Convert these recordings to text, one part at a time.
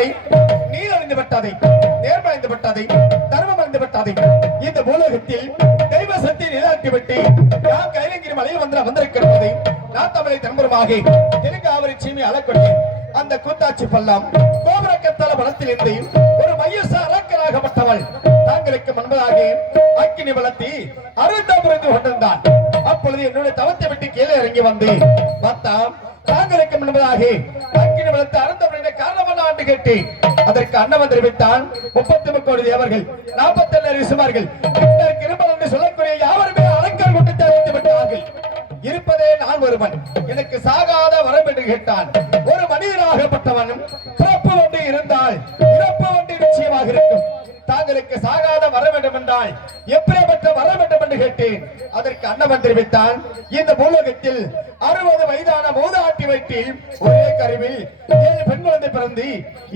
விட்டதை, நீர் அழிந்து விட்டதை, நேர்மை அழிந்து விட்டதை, தர்மம் அழிந்து விட்டதை. இந்த பூலோகத்தில் தெய்வ சக்தி நிலையாட்டிவிட்டு யார் கைலங்கிரி மலையில் வந்திருக்கிறதை நான் தமிழை தன்புறமாக தெலுங்காவரி சீமை அளக்கூடிய அந்த கூத்தாட்சி பல்லாம் கோபுரக்கத்தால பலத்திலிருந்து ஒரு மையச அரக்கராகப்பட்டவள் தாங்களுக்கு முன்பதாக அக்கினி வளர்த்தி அருந்தாபுரத்து கொண்டிருந்தான். அப்பொழுது என்னுடைய தவத்தை விட்டு கீழே இறங்கி வந்து பார்த்தாம். தாங்களுக்கு முன்பதாக அக்கினி வளர்த்து அருந்தாபுரத்தை காரணமான ஆண்டு கேட்டு அதற்கு அன்னவன் தெரிவித்தான். 33 கோடி தேவர்கள், 47 ரிஷிமார்கள், இருப்பது என்று சொல்லக்கூடிய யாவருமே அலங்கார கூட்டத்தை அறிவித்து விட்டார்கள். இருப்பதே நான் ஒருவன், எனக்கு சாகாத வரம் என்று கேட்டான். ஒரு மனிதனாகப்பட்டவனும் பிறப்பு ஒன்று இருந்தால் இறப்பு ஒன்று நிச்சயமாக இருக்கும். தாங்களுக்கு சாகாத வர வேண்டும் என்றால் எப்படிப்பட்ட வர வேண்டும் என்று கேட்டேன். அதற்கு அன்னவன் தெரிவித்தான். இந்த பூலோகத்தில் 60 வயதான மூதாட்டி வயிற்றில் ஒரே கருவில் 7 பெண் குழந்தை பிறந்து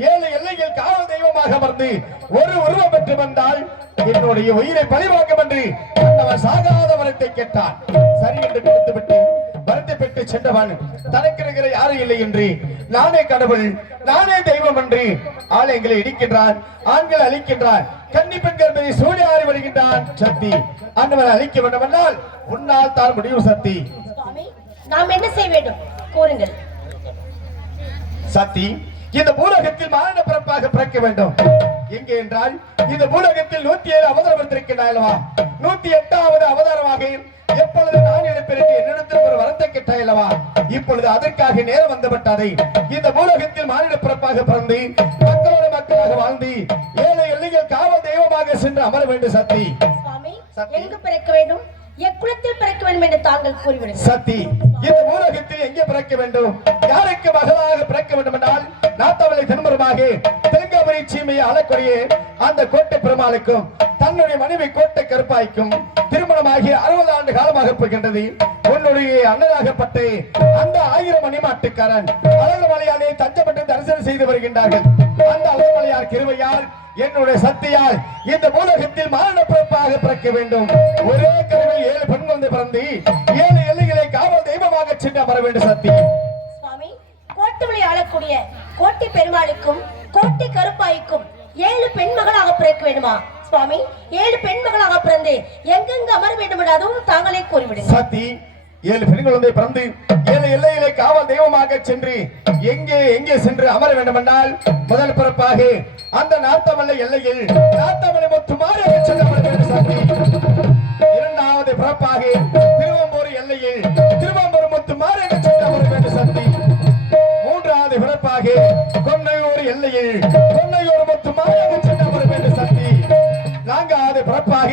7 எல்லையில் காவல் தெய்வமாக அமர்ந்து ஒரு உருவம் பெற்று வந்தால் என்னுடைய உயிரை பழிவாங்கும் என்று அன்னவன் சாகாத வரத்தை கேட்டான். சரி என்று கொடுத்துவிட்டு வரத்தை பெற்று சென்றவன் தனக்கு இருக்கிற யாரும் இல்லை என்று நானே கடவுள், நானே தெய்வம் என்று ஆலயங்களை இடிக்கின்றான், ஆண்களை அழிக்கின்றான், கன்னி பெண்கள் மீது சூழியாறி வருகின்றான். சக்தி அன்னவன் அழிக்க வேண்டும் என்றால் உன்னால் தான் முடியும். சக்தி நாம் என்ன செய்ய வேண்டும் கூறுங்கள். சக்தி இந்த பூலோகத்தில் மாநில பிறப்பாக பிறக்க வேண்டும். எங்கே என்றால் இந்த பூலோகத்தில் 107 அவதாரம் எடுத்திருக்கிறாயல்லவா, 108வது அவதாரமாக எப்பொழுது நான் எடுப்பேன் என்னிடத்தில் ஒரு வரத்தை கேட்டாயல்லவா, இப்பொழுது அதற்காக நேரம் வந்துவிட்டதை. இந்த பூலோகத்தில் மாநில பிறப்பாக பிறந்து மக்களோட மக்களாக வாழ்ந்து 7 எல்லைகள் காவல் தெய்வமாக சென்று அமர வேண்டும். சக்தி எங்கு பிறக்க வேண்டும், எக்குலத்தில் பிறக்க வேண்டும் என்று தாங்கள் கூறிவிடுங்கள். சக்தி இந்த பூலோகத்தில் எங்கே பிறக்க வேண்டும், யாருக்கு மகளாக பிறக்க வேண்டும் என்றால் நாத்தவளை திருமணமாக தெலுங்காவரி சீமையை ஆளக்கூடிய அந்த கோட்டை பெருமாளுக்கும் தன்னுடைய மனைவி கோட்டை கருப்பாய்க்கும் திருமணமாகி 60 ஆண்டு காலமாக போகின்றது. உன்னுடைய அண்ணனாகப்பட்டு அந்த 1000 மணிமாட்டுக்காரன் அழகுமலையானை தஞ்சப்பட்டு தரிசனம் செய்து வருகின்றார்கள். அந்த அழகுமலையார் கிருபையால் என்னுடைய சக்தியால் இந்த பூலோகத்தில் மாநில பிறப்பாக பிறக்க வேண்டும். ஒரே கருவில் 7 பெண் குழந்தை பிறந்து 7 எல்லைகளை காவல் தெய்வமாக சென்று அமர வேண்டும். சக்தி சுவாமி கோட்டை ஆளக்கூடிய கோட்டை பெருமாளுக்கும் கோட்டை கருப்பாய்க்கும் 7 பெண் மகளாக பிறக்க வேண்டுமா சுவாமி? 7 பெண் மகளாக பிறந்து எங்கெங்க அமர வேண்டும் என்று அதுவும் தாங்களே கூறிவிடுங்க. சக்தி 7 பெண் குழந்தை பிறந்து 7 எல்லைகளை காவல் தெய்வமாக சென்று எங்கே எங்கே சென்று அமர வேண்டும் என்றால் முதல் பிறப்பாக அந்த நாத்தமல்லை எல்லையில் நாத்தமலை முத்துமாரியாக சென்று அமர வேண்டும். சக்தி இரண்டாவது பிறப்பாக திருவம்பூர் எல்லையில் திருவம்பூர் முத்துமாரியாக சென்று அமர வேண்டும். சக்தி மூன்றாவது பிறப்பாக கொன்னையூர் எல்லையில் கொன்னையூர் முத்துமாரியாக சென்று அமர வேண்டும். சக்தி நான்காவது பிறப்பாக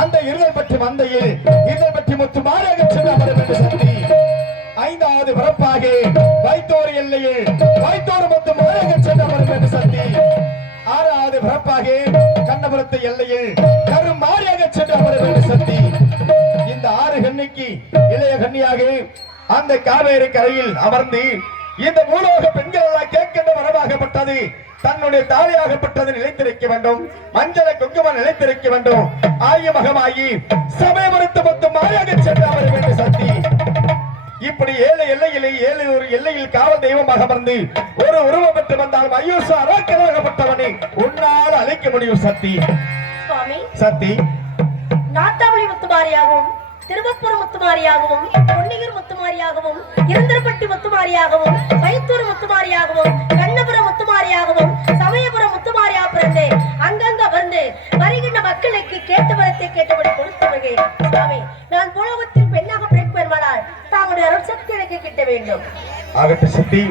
அந்த இருதல் பற்றி மந்தையில் இருதல் பற்றி முத்துமாரியாக சென்று அமர வேண்டும். சக்தி ஐந்தாவது பிறப்பாக வைத்தோர் எல்லையில் வைத்தோர் முத்துமாரியாக சென்று அமர வேண்டும். சக்தி ஆறாவது பிறப்பாக கண்ணபுரத்து எல்லையில் கருமாரியாக சென்று அமர வேண்டும். சக்தி இந்த 6 கன்னிக்கு இளைய கன்னியாக அந்த காவேரி கரையில் அமர்ந்து இந்த பூலோக பெண்கள் எல்லாம் கேட்கின்ற வரமாகப்பட்டது தன்னுடைய தாலியாகப்பட்டது நிலைத்திருக்க வேண்டும். மஞ்சள குங்குமம் நிலைத்திருக்க வேண்டும். ஆய மகமாயி சமயபுரத்து மொத்தம் மாயாக சென்று அமர வேண்டும். சக்தி இப்படி 7 எல்லையிலே 7 ஒரு எல்லையில் காவல் தெய்வமாக அமர்ந்து ஒரு உருவம் பெற்று வந்தால் ஐயோசு அராக்கராகப்பட்டவனை உன்னால் அழைக்க முடியும். சக்தி சக்தி நாட்டாவளி முத்துமாரியாகவும் திருவப்பூர் முத்துமாரியாகவும் பொன்னியூர் முத்துமாரியாகவும் இருந்தரப்பட்டி முத்துமாரியாகவும் வைத்தூர் முத்துமாரியாகவும் கண்ணபுரம் முத்துமாரியாகவும் சமயபுரம் முத்துமாரியா பிறந்து அங்கங்க வந்து வருகின்ற மக்களுக்கு கேட்ட வரத்தை கேட்டபடி கொடுத்தவர்கள் சுவாமி நான் பூலோகத்தில் பெண்ணாக பிறக்க பெறுவானால் தாங்களுடைய அருள் சக்தி எனக்கு கிட்ட வேண்டும். ஆகட்டும் சக்தி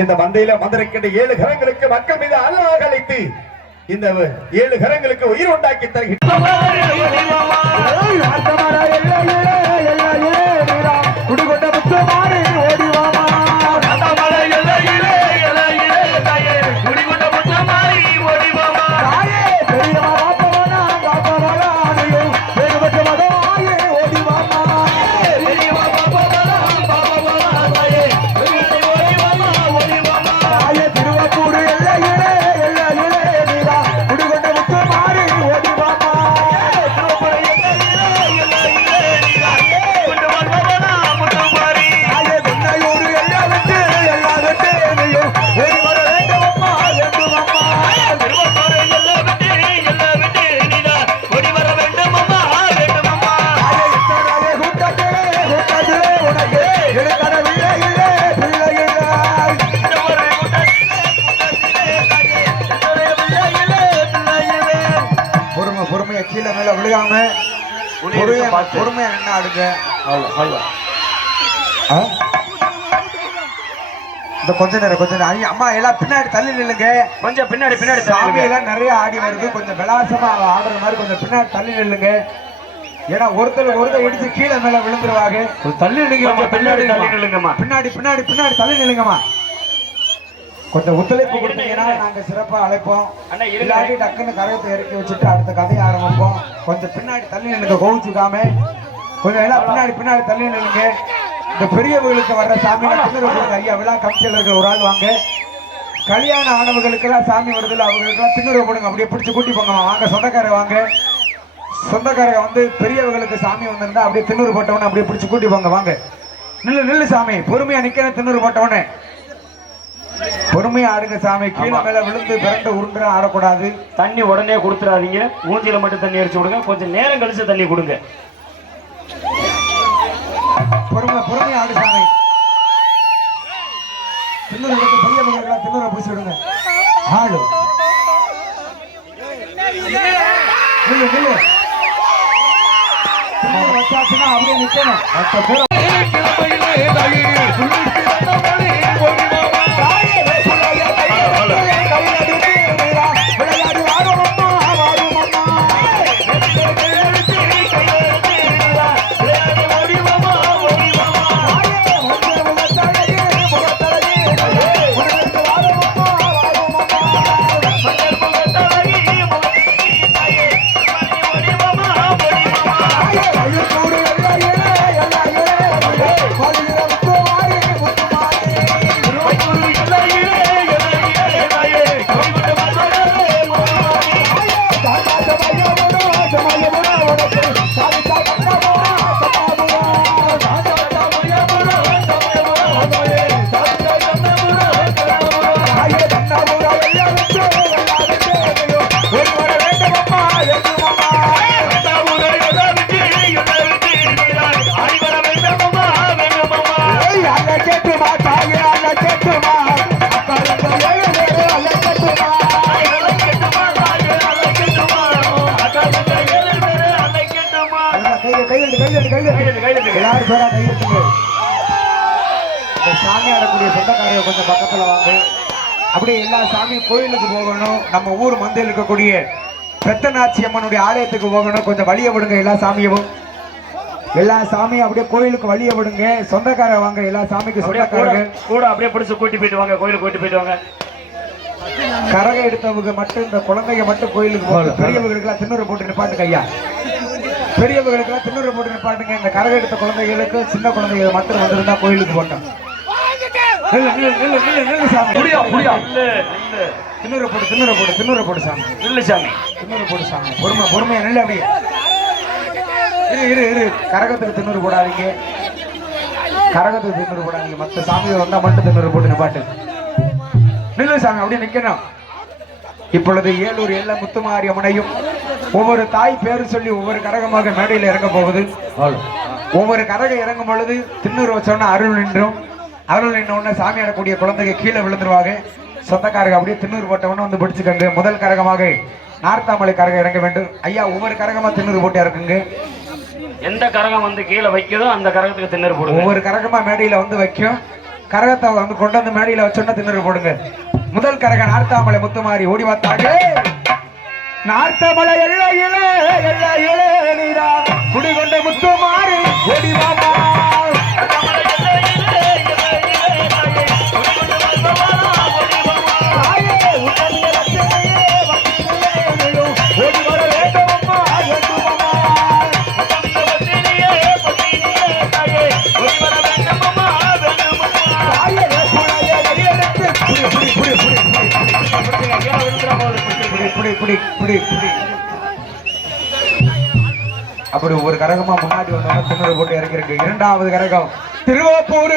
இந்த மந்தையில வந்திருக்கின்ற 7 கரங்களுக்கு மக்கள் மீது அல்லாஹ் அழைத்து இந்த 7 கரங்களுக்கு உயிர் உண்டாக்கி தருகின்றனர். கீழே மேல விழுகாம பொறுமையா நின்று ஆடுங்க. இந்த கொஞ்ச நேரம் ஐயா அம்மா எல்லாம் பின்னாடி தள்ளி நில்லுங்க. கொஞ்சம் பின்னாடி சாமி எல்லாம் நிறைய ஆடி வருது. கொஞ்சம் விலாசமா ஆடுற மாதிரி கொஞ்சம் பின்னாடி தள்ளி நில்லுங்க. ஏன்னா ஒருத்தர் இடிச்சு கீழே மேல விழுந்துருவாங்க. தள்ளி நில்லுங்க. பின்னாடி தள்ளி நில்லுங்கம்மா. பின்னாடி தள்ளி நில்லுங்கம்மா. கொஞ்சம் ஒத்துழைப்பு கொடுத்தீங்கன்னா நாங்க சிறப்பா அழைப்போம். இல்லாட்டி டக்குன்னு கரகத்தை இறக்கி வச்சுட்டு அடுத்த கதையை ஆரம்பிப்போம். கொஞ்சம் பின்னாடி தள்ளி நில்லுங்க, கோவிச்சுக்காம. கொஞ்சம் எல்லாம் பின்னாடி தள்ளி நில்லுங்க. இந்த பெரியவர்களுக்கு வர்ற சாமி ஐயா விழா கமிட்டியில் இருக்கிற ஒரு ஆள் வாங்க. கல்யாணம் ஆனவர்களுக்கெல்லாம் சாமி வருதுல, அவங்களுக்கெல்லாம் திண்ணுறவு போடுங்க. அப்படியே பிடிச்சி கூட்டி போங்க. வாங்க சொந்தக்காரர் வாங்க. சொந்தக்காரங்க வந்து பெரியவர்களுக்கு சாமி வந்திருந்தா அப்படியே திண்ணூறு போட்டவனே அப்படியே பிடிச்சி கூட்டி போங்க. வாங்க நில்லு சாமி, பொறுமையா நிக்கிற. திண்ணூறு போட்டவனே பொறுமையா ஆடுங்க சாமி. கீழே மேல விழுந்து பிறண்டு உருண்டு ஆடக்கூடாது. தண்ணி உடனே கொடுத்துறாதீங்க. மூஞ்சில மட்டும் தண்ணி அடிச்சு விடுங்க. கொஞ்சம் நேரம் கழிச்சு தண்ணி கொடுங்க. பொறுமையா ஆடு சாமி. திண்ணூறு பெரியவர்களுக்கெல்லாம் திண்ணூரை பூசி விடுங்க. ஆளு நில்லு வச்சாச்சுன்னா அப்படியே நிக்கணும். சாமி ஆடக்கூடிய சொந்தக்காரங்க கொஞ்சம் பக்கத்துல வாங்க. அப்படியே எல்லா சாமி கோயிலுக்கு போகணும். நம்ம ஊர் மந்தையில் இருக்கக்கூடிய பெத்தநாச்சி அம்மனுடைய ஆலயத்துக்கு போகணும். கொஞ்சம் வழிய விடுங்க. எல்லா சாமியும் அப்படியே கோயிலுக்கு வழிய விடுங்க. சொந்தக்கார வாங்க. எல்லா சாமிக்கு சொந்தக்காரங்க கூட அப்படியே பிடிச்சு கூட்டி போயிட்டு வாங்க. கோயிலுக்கு கூட்டி போயிட்டு வாங்க. கரகை எடுத்தவங்க மட்டும் இந்த குழந்தைங்க மட்டும் கோயிலுக்கு போகல. பெரியவர்களுக்கு எல்லாம் திண்ணூறு போட்டு நிப்பாட்டுங்க ஐயா. பெரியவர்களுக்கு எல்லாம் திண்ணூறு போட்டு நிப்பாட்டுங்க. இந்த கரகை எடுத்த குழந்தைகளுக்கு சின்ன குழந்தைகள் மட்டும் வந்திருந்தா கோயிலுக்கு போட்டோம். திண்ணூறு போடு சாமி. பொறுமையா நெல்லு. அப்படியே இரு கரகத்துக்கு திண்ணூறு போடாதீங்க. மற்ற சாமியை வந்தா மட்டும் திண்ணூறு போட்டு நிப்பாட்டு. நில்லு சாமி, அப்படியே நிக்கணும். இப்பொழுது ஏலூர் எல்ல முத்துமாரி அம்மனையும் ஒவ்வொரு தாய் பேரு சொல்லி ஒவ்வொரு கரகமாக மேடையில் இறங்க போகுது. ஒவ்வொரு கரகம் இறங்கும் பொழுது திண்ணூறு வச்சோன்னா அருள் நின்றும். அருள் நின்ற உடனே சாமி ஆடக்கூடிய குழந்தைங்க கீழே விழுந்துருவாங்க. சொந்தக்காரங்க அப்படியே திண்ணூறு போட்டவொன்னு வந்து பிடிச்சுக்கங்க. முதல் கரகமாக நார்த்தாமலை கரகம் இறங்க வேண்டும். ஐயா ஒவ்வொரு கரகமா திண்ணூறு போட்டு இறக்குங்க. எந்த கரகம் வந்து கீழே வைக்கிறதோ அந்த கரகத்துக்கு திண்ணூறு போடுங்க. ஒவ்வொரு கரகமா மேடையில வந்து வைக்கும். கரகத்தை வந்து கொண்டு வந்து மேடையில வச்சோன்னா திண்ணூறு போடுங்க. முதல் கரகம் நார்த்தாமலை முத்துமாரி ஓடி வாத்தாங்க. நார்த்தாமலை எல்லையிலே நீரா குடிகொண்ட முத்துமாரி ஓடி வாமா. அப்படி ஒவ்வொரு கரகமா முன்னாடி வந்தோம்னா திண்ணூறு போட்டு இறங்கிருக்கு. இரண்டாவது கரகம் திருவாப்பூர்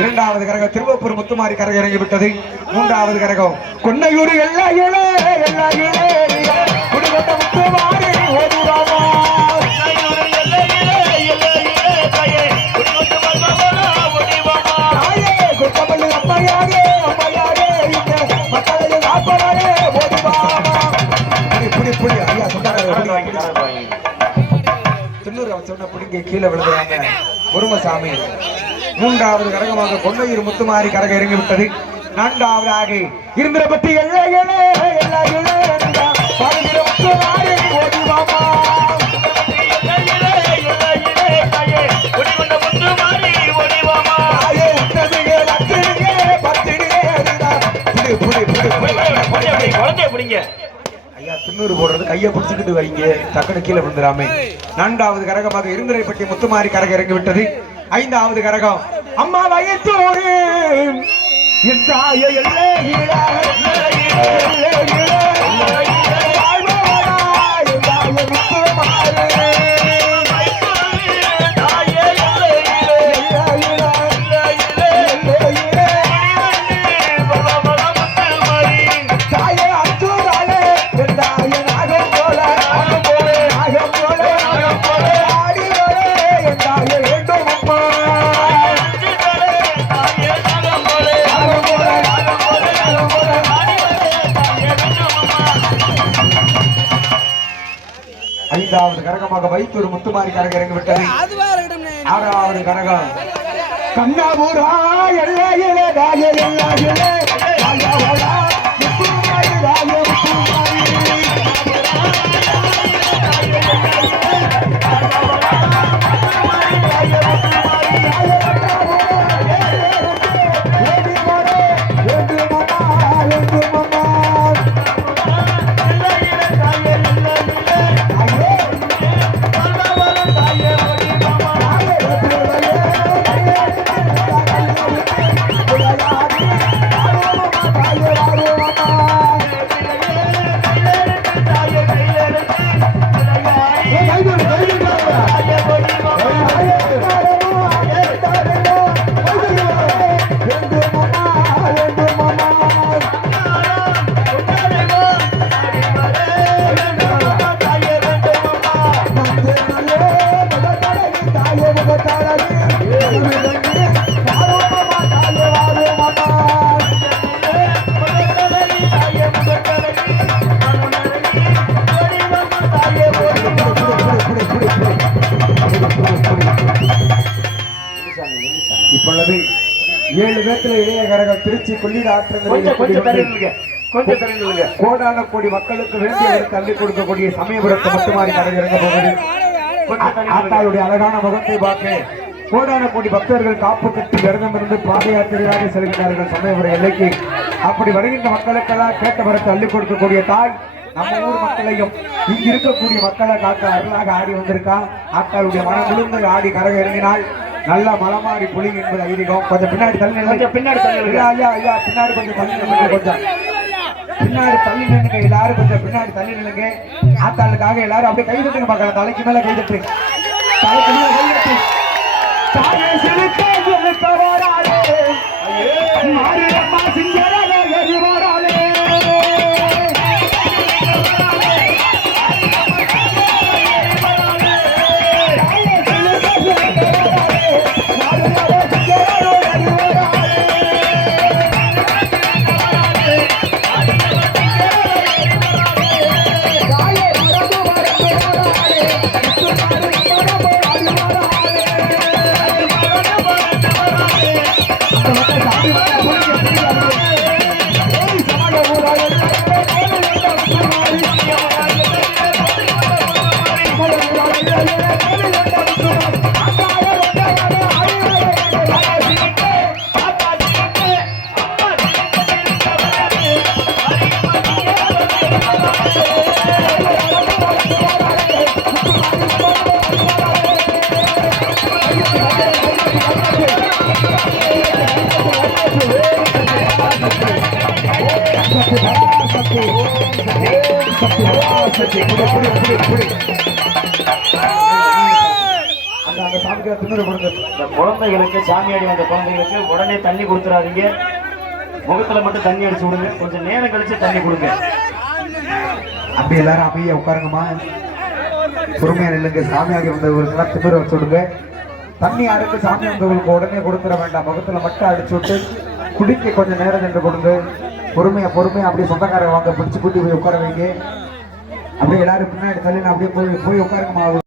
இரண்டாவது கரகம் திருவப்பூர் முத்துமாரி கரகம் இறங்கிவிட்டது. மூன்றாவது கரகம் கொன்னையூர் எல்லா குடிகொண்ட முத்துமாரி ஓதுவாமா. குட்டப்பள்ளி அம்மையாரே இந்த மக்களையும் காப்பவரே ஓதுவாமா. புடி ஐயா சொன்னாரு. திண்ணூர் அவன் சொன்ன பிடிங்க கீழே விழுந்துறாங்க முருமசாமி. மூன்றாவது கரகமாக கொன்னையூர் முத்துமாரி கரகம் இறங்கிவிட்டது. நான்காவதாக இருந்திரப்பட்டி ஐயா திண்ணூறு போடுறது கையை பிடிச்சுக்கிட்டு வைங்க, டக்குனு கீழே விழுந்துடாமே. நான்காவது கரகமாக இருந்திரைப்பட்டி முத்துமாரி கரகம் இறங்கி விட்டது. ஐந்தாவது கரகம் அம்மா வயத்தோடு ஐந்தாவது கரகமாக வைத்தூர் முத்துமாரி கரகம் இறங்கி விட்டது. ஆறாவது கரகம் கண்ணாபுரா இப்பொழுது 7 பேத்துல இளைய கரகம் திருச்சி கொள்ளிட கோடான கோடி மக்களுக்கு வேண்டியவருக்கு அள்ளி கொடுக்கக்கூடிய சமயபுரத்தை முத்துமாரி கரகம் இறங்க போவது. ஆத்தாளுடைய அழகான முகத்தை பார்க்க கோடான கோடி பக்தர்கள் காப்பு கட்டி விரதமிருந்து பாத யாத்திரையாக செல்கிறார்கள் சமயபுர எல்லைக்கு. அப்படி வருகின்ற மக்களுக்கெல்லாம் கேட்ட வரத்தை அள்ளி கொடுக்கக்கூடிய தாய் நம்ம ஊர் மக்களையும் இங்கு இருக்கக்கூடிய மக்களை காக்க அருளாக ஆடி வந்திருக்கா. ஆத்தாளுடைய மனம் முழுந்து ஆடி கரகம் இறங்கினால் நல்ல மலமாரி புலி என்பது ஐதீகம். கொஞ்சம் பின்னாடி தள்ளி பின்னாடி கொஞ்சம் பின்னாடி தள்ளி நின்னுங்க எல்லாரும், கொஞ்சம் பின்னாடி தள்ளி நின்னுங்க. ஆத்தாளுக்காக எல்லாரும் அப்படியே கை தட்டுங்க பார்க்கலாம். தலைக்கு மேல கை தட்டு, தலைக்கு மேல கை தட்டு. அந்த அந்த சாமிக்கு திமிர கொடுங்க. இந்த குழந்தைகளுக்கு சாமியாடி வந்த குழந்தைகளுக்கு உடனே தண்ணி கொடுத்துறாதீங்க. முகத்துல மட்டும் தண்ணி அடிச்சு விடுங்க. கொஞ்சம் நேரம் கழிச்சு தண்ணி கொடுங்க. அப்படி எல்லாரும் அமைதியா உட்காருங்கம்மா. பொறுமையா நில்லுங்க. சாமியாகி வந்தவர்களுக்கு திமிர வச்சு விடுங்க. தண்ணி யாருக்கு சாமி வந்தவர்களுக்கு உடனே கொடுத்துட வேண்டாம். முகத்துல மட்டும் அடிச்சு விட்டு குடிக்க கொஞ்சம் நேரம் நின்று கொடுங்க. பொறுமையா அப்படியே சொந்தக்காரங்க வாங்க பிடிச்சு கூட்டி போய் உட்கார வைங்க. அப்படியே எல்லாரும் பின்னாடி தள்ளி அப்படியே போய் உட்காருங்கம்மா.